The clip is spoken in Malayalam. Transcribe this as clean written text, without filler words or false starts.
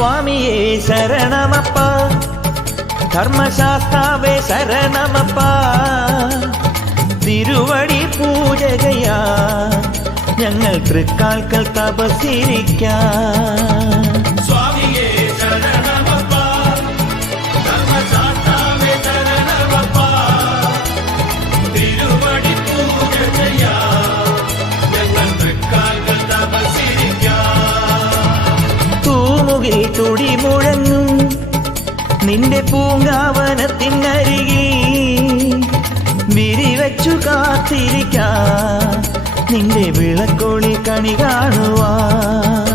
സ്വാമിയേ ശരണമപ്പ, ധർമ്മശാസ്താവേ ശരണമപ്പ, തിരുവടി പൂജകയാ ഞങ്ങൾ തൃക്കാൽക്കൽ തപസ്സിരിക്കാം. സ്വാമിയേ ശരണമപ്പ, ധർമ്മശാസ്താവേ ശരണമപ്പ, തിരുവടി പൂജകയാ ഞങ്ങൾ തൃക്കാൽക്കൽ തപസ്സിരിക്കാം. തൂമുകിൽ തുടി മുഴങ്ങും നിന്റെ പൂങ്കാവനത്തിനരികെ വിരിവച്ചു കാത്തിരിക്കാം നിന്റെ വിളക്കൊളി കണി കാണുവാൻ.